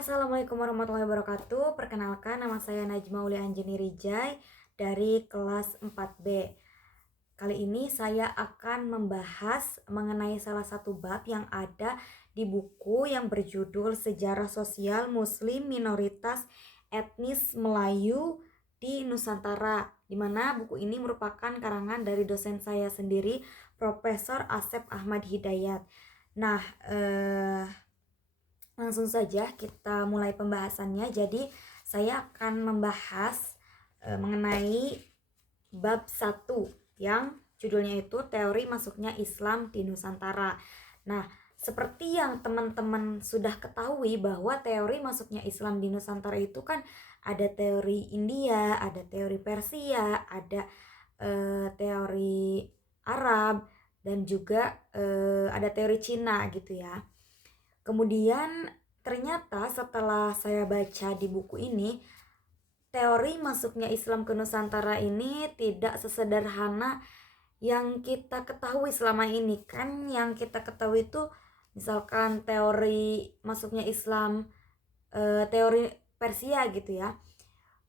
Assalamualaikum warahmatullahi wabarakatuh. Perkenalkan, nama saya Najma Uli Anjeni Rijai dari kelas 4B. Kali ini saya akan membahas mengenai salah satu bab yang ada di buku yang berjudul Sejarah Sosial Muslim Minoritas Etnis Melayu di Nusantara, di mana buku ini merupakan karangan dari dosen saya sendiri, Profesor Asep Ahmad Hidayat. Nah, langsung saja kita mulai pembahasannya. Jadi saya akan membahas mengenai bab 1 yang judulnya itu teori masuknya Islam di Nusantara. Nah, seperti yang teman-teman sudah ketahui bahwa teori masuknya Islam di Nusantara itu kan ada teori India, ada teori Persia, ada teori Arab, dan juga ada teori Cina gitu ya. Kemudian ternyata setelah saya baca di buku ini, teori masuknya Islam ke Nusantara ini tidak sesederhana yang kita ketahui selama ini. Kan yang kita ketahui itu misalkan teori masuknya Islam, teori Persia gitu ya.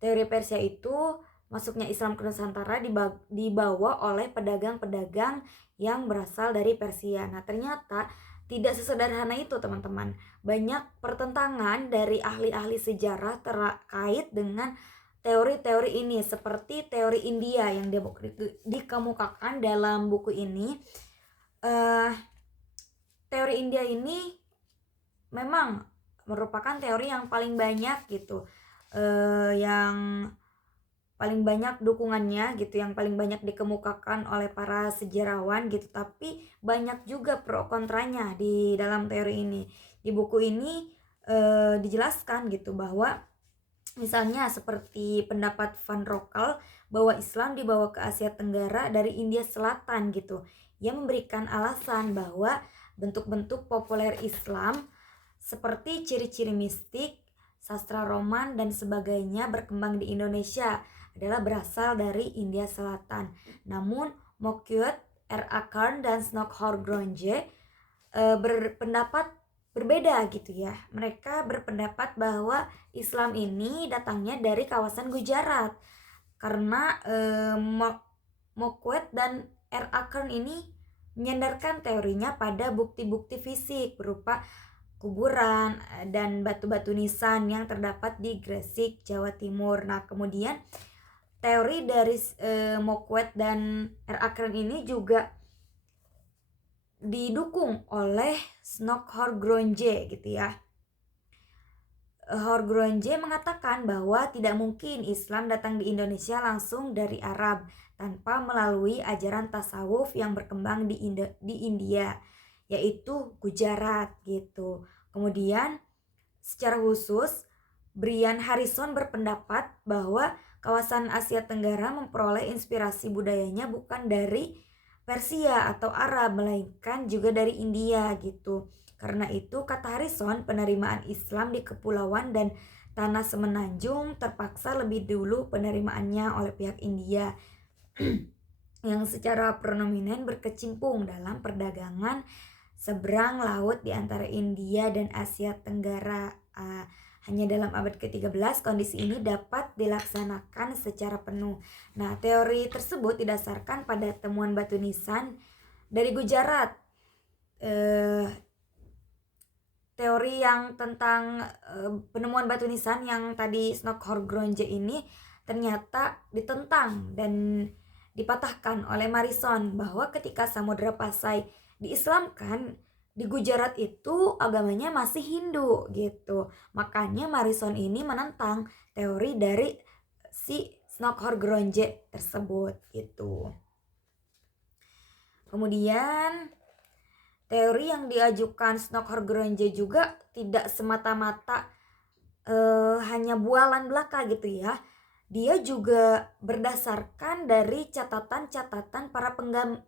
Teori Persia itu masuknya Islam ke Nusantara dibawa oleh pedagang-pedagang yang berasal dari Persia. Nah, ternyata tidak sesederhana itu, teman-teman. Banyak pertentangan dari ahli-ahli sejarah terkait dengan teori-teori ini, seperti teori India yang dikemukakan dalam buku ini. Teori India ini memang merupakan teori yang paling banyak gitu, yang paling banyak dukungannya gitu, yang paling banyak dikemukakan oleh para sejarawan gitu. Tapi banyak juga pro kontranya di dalam teori ini. Di buku ini dijelaskan gitu bahwa misalnya seperti pendapat Van Rokel bahwa Islam dibawa ke Asia Tenggara dari India Selatan gitu. Ia memberikan alasan bahwa bentuk-bentuk populer Islam seperti ciri-ciri mistik, sastra Roman dan sebagainya berkembang di Indonesia adalah berasal dari India Selatan. Namun Mokyut, R. Akern dan Snokkhorgronje berpendapat berbeda gitu ya. Mereka berpendapat bahwa Islam ini datangnya dari kawasan Gujarat, karena Mokyut dan R. Akern ini menyandarkan teorinya pada bukti-bukti fisik berupa kuburan dan batu-batu nisan yang terdapat di Gresik, Jawa Timur. Nah, kemudian teori dari Mokyut dan R. Akern ini juga didukung oleh Snokkhorgronje gitu ya. Horgronje mengatakan bahwa tidak mungkin Islam datang di Indonesia langsung dari Arab tanpa melalui ajaran tasawuf yang berkembang di India, yaitu Gujarat gitu. Kemudian secara khusus Brian Harrison berpendapat bahwa kawasan Asia Tenggara memperoleh inspirasi budayanya bukan dari Persia atau Arab, melainkan juga dari India gitu. Karena itu, kata Harrison, penerimaan Islam di kepulauan dan tanah semenanjung terpaksa lebih dulu penerimaannya oleh pihak India yang secara prominent berkecimpung dalam perdagangan seberang laut di antara India dan Asia Tenggara. Hanya dalam abad ke-13 kondisi ini dapat dilaksanakan secara penuh. Nah, teori tersebut didasarkan pada temuan batu nisan dari Gujarat. Teori yang tentang penemuan batu nisan yang tadi Snokkhorgronje ini ternyata ditentang dan dipatahkan oleh Marison, bahwa ketika Samudra Pasai diislamkan di Gujarat itu agamanya masih Hindu gitu. Makanya Marison ini menentang teori dari si Snokkhorgronje tersebut gitu. Kemudian teori yang diajukan Snokkhorgronje juga tidak semata-mata hanya bualan belaka gitu ya. Dia juga berdasarkan dari catatan-catatan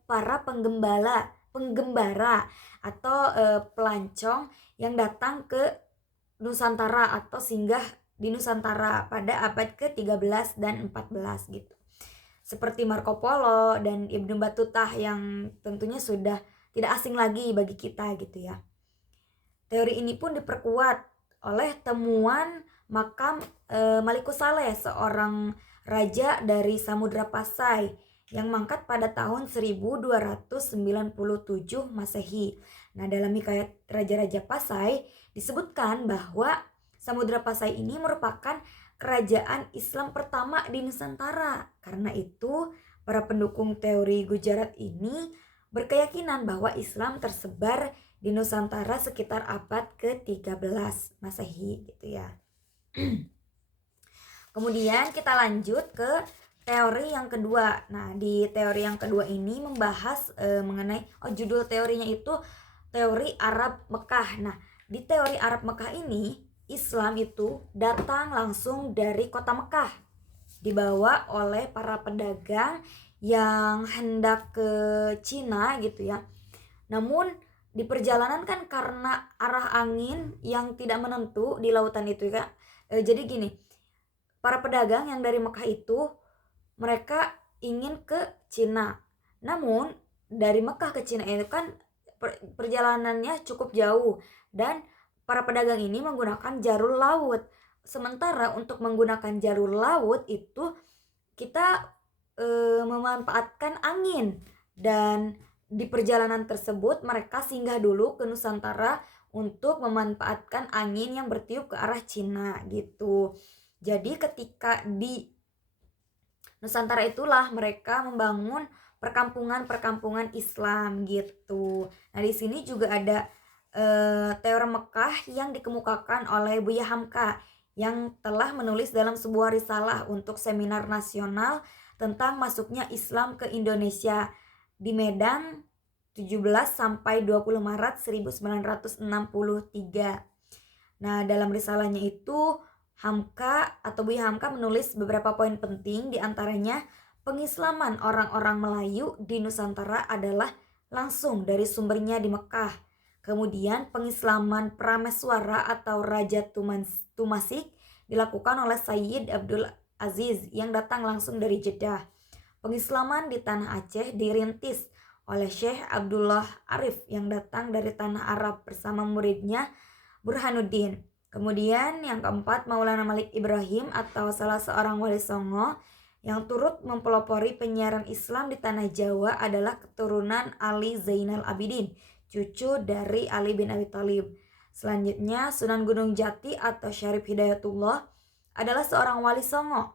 para penggembara atau pelancong yang datang ke Nusantara atau singgah di Nusantara pada abad ke-13 dan 14 gitu. Seperti Marco Polo dan Ibnu Battuta yang tentunya sudah tidak asing lagi bagi kita gitu ya. Teori ini pun diperkuat oleh temuan makam Malikus Saleh, seorang raja dari Samudra Pasai yang mangkat pada tahun 1297 Masehi. Nah, dalam Hikayat Raja-Raja Pasai disebutkan bahwa Samudra Pasai ini merupakan kerajaan Islam pertama di Nusantara. Karena itu, para pendukung teori Gujarat ini berkeyakinan bahwa Islam tersebar di Nusantara sekitar abad ke-13 Masehi gitu ya. Kemudian kita lanjut ke teori yang kedua. Nah, di teori yang kedua ini membahas mengenai judul teorinya itu teori Arab Mekah. Nah, di teori Arab Mekah ini Islam itu datang langsung dari kota Mekah, dibawa oleh para pedagang yang hendak ke Cina gitu ya. Namun di perjalanan kan karena arah angin yang tidak menentu di lautan itu ya. Jadi gini, para pedagang yang dari Mekah itu mereka ingin ke Cina. Namun dari Mekah ke Cina itu kan perjalanannya cukup jauh dan para pedagang ini menggunakan jalur laut. Sementara untuk menggunakan jalur laut itu kita memanfaatkan angin, dan di perjalanan tersebut mereka singgah dulu ke Nusantara untuk memanfaatkan angin yang bertiup ke arah Cina gitu. Jadi ketika di Nusantara itulah mereka membangun perkampungan-perkampungan Islam gitu. Nah, di sini juga ada teori Mekah yang dikemukakan oleh Buya Hamka yang telah menulis dalam sebuah risalah untuk seminar nasional tentang masuknya Islam ke Indonesia di Medan 17 sampai 20 Maret 1963. Nah, dalam risalahnya itu Hamka atau Buya Hamka menulis beberapa poin penting, diantaranya pengislaman orang-orang Melayu di Nusantara adalah langsung dari sumbernya di Mekah. Kemudian pengislaman Prameswara atau Raja Tumasik dilakukan oleh Sayyid Abdul Aziz yang datang langsung dari Jeddah. Pengislaman di Tanah Aceh dirintis oleh Syekh Abdullah Arif yang datang dari Tanah Arab bersama muridnya Burhanuddin. Kemudian yang keempat, Maulana Malik Ibrahim atau salah seorang wali Songo yang turut mempelopori penyiaran Islam di tanah Jawa adalah keturunan Ali Zainal Abidin, cucu dari Ali bin Abi Thalib. Selanjutnya, Sunan Gunung Jati atau Syarif Hidayatullah adalah seorang wali Songo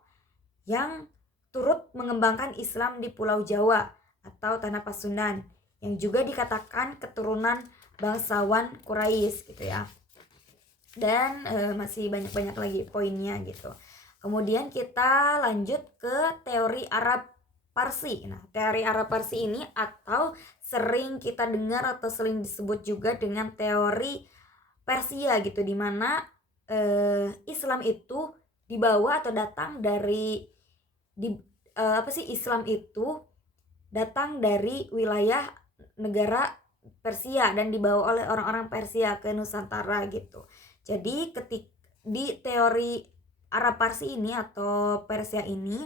yang turut mengembangkan Islam di Pulau Jawa atau Tanah Pasundan, yang juga dikatakan keturunan bangsawan Quraisy gitu ya. Dan masih banyak-banyak lagi poinnya gitu. Kemudian kita lanjut ke teori Arab Parsi. Nah, teori Arab Parsi ini atau sering kita dengar atau sering disebut juga dengan teori Persia gitu, dimana Islam itu dibawa atau datang dari Islam itu datang dari wilayah negara Persia dan dibawa oleh orang-orang Persia ke Nusantara gitu. Jadi di teori Arab Parsi ini atau Persia ini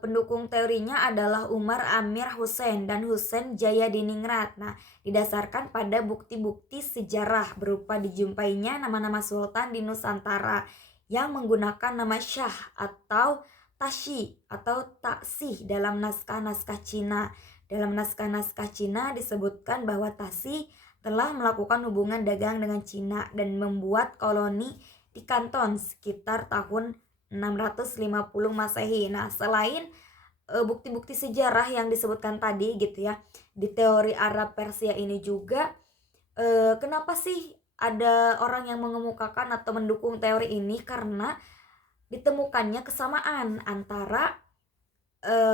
pendukung teorinya adalah Umar Amir Hussein dan Hussein Jayadiningrat. Nah, didasarkan pada bukti-bukti sejarah berupa dijumpainya nama-nama sultan di Nusantara yang menggunakan nama Syah atau Tashi atau Taksih dalam naskah-naskah Cina. Dalam naskah-naskah Cina disebutkan bahwa Tashi telah melakukan hubungan dagang dengan Cina dan membuat koloni di Kanton sekitar tahun 650 Masehi. Nah, selain bukti-bukti sejarah yang disebutkan tadi gitu ya, di teori Arab Persia ini juga kenapa sih ada orang yang mengemukakan atau mendukung teori ini? Karena ditemukannya kesamaan antara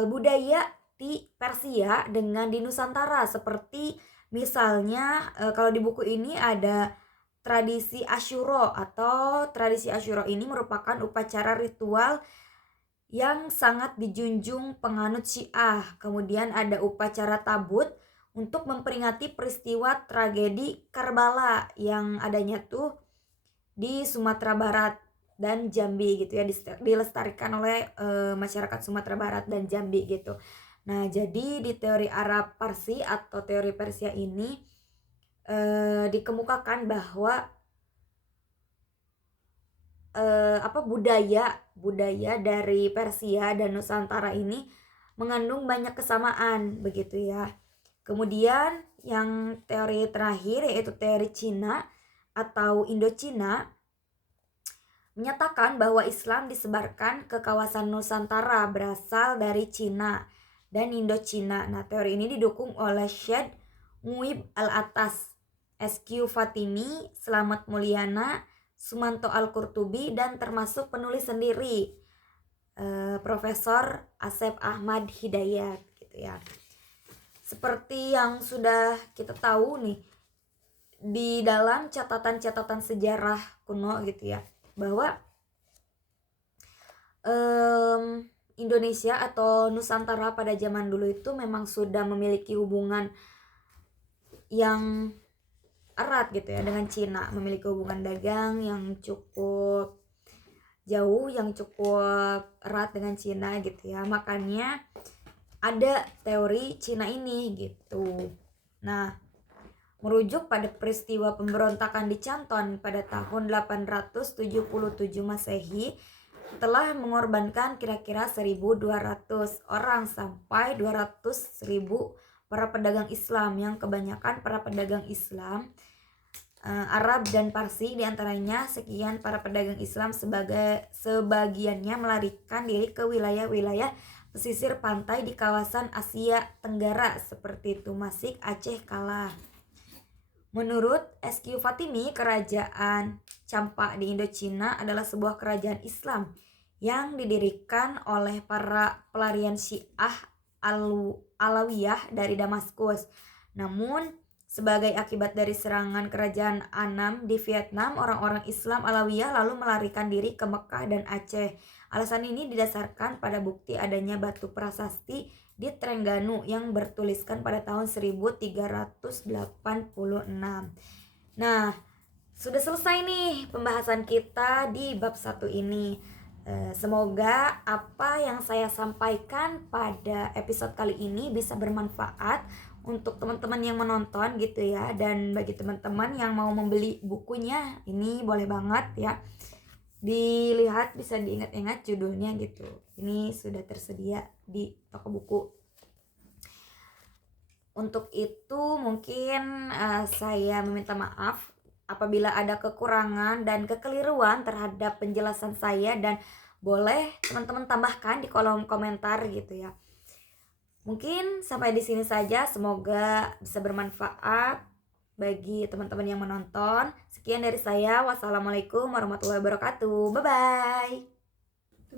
budaya di Persia dengan di Nusantara, seperti misalnya kalau di buku ini ada tradisi Asyuro, atau tradisi Asyuro ini merupakan upacara ritual yang sangat dijunjung penganut Syiah. Kemudian ada upacara tabut untuk memperingati peristiwa tragedi Karbala yang adanya tuh di Sumatera Barat dan Jambi gitu ya, dilestarikan oleh masyarakat Sumatera Barat dan Jambi gitu. Nah, jadi di teori Arab Parsi atau teori Persia ini dikemukakan bahwa budaya dari Persia dan Nusantara ini mengandung banyak kesamaan begitu ya. Kemudian yang teori terakhir yaitu teori Cina atau Indocina menyatakan bahwa Islam disebarkan ke kawasan Nusantara berasal dari Cina dan Indocina. Nah, teori ini didukung oleh Syed Muib Al-Atas, SQ Fatimi, Slamet Mulyana, Sumanto Al-Qurtubi, dan termasuk penulis sendiri Profesor Asep Ahmad Hidayat gitu ya. Seperti yang sudah kita tahu nih di dalam catatan-catatan sejarah kuno gitu ya, bahwa Indonesia atau Nusantara pada zaman dulu itu memang sudah memiliki hubungan yang erat gitu ya dengan Cina, memiliki hubungan dagang yang cukup jauh, yang cukup erat dengan Cina gitu ya. Makanya ada teori Cina ini gitu. Nah, merujuk pada peristiwa pemberontakan di Canton pada tahun 877 Masehi telah mengorbankan kira-kira 1.200 orang sampai 200.000 para pedagang Islam, yang kebanyakan para pedagang Islam Arab dan Parsi. Diantaranya sekian para pedagang Islam sebagiannya melarikan diri ke wilayah-wilayah pesisir pantai di kawasan Asia Tenggara seperti Tumasik, Aceh kala. Menurut SQ Fatimi, kerajaan Campa di Indochina adalah sebuah kerajaan Islam yang didirikan oleh para pelarian Syiah Alawiyah dari Damaskus. Namun, sebagai akibat dari serangan kerajaan Anam di Vietnam, orang-orang Islam Alawiyah lalu melarikan diri ke Mekah dan Aceh. Alasan ini didasarkan pada bukti adanya batu prasasti di Trengganu yang bertuliskan pada tahun 1386. Nah, sudah selesai nih pembahasan kita di bab 1 ini. Semoga apa yang saya sampaikan pada episode kali ini bisa bermanfaat untuk teman-teman yang menonton gitu ya. Dan bagi teman-teman yang mau membeli bukunya, ini boleh banget ya dilihat, bisa diingat-ingat judulnya gitu. Ini sudah tersedia di toko buku. Untuk itu mungkin saya meminta maaf apabila ada kekurangan dan kekeliruan terhadap penjelasan saya, dan boleh teman-teman tambahkan di kolom komentar gitu ya. Mungkin sampai di sini saja, semoga bisa bermanfaat bagi teman-teman yang menonton. Sekian dari saya, wassalamualaikum warahmatullahi wabarakatuh. Bye bye.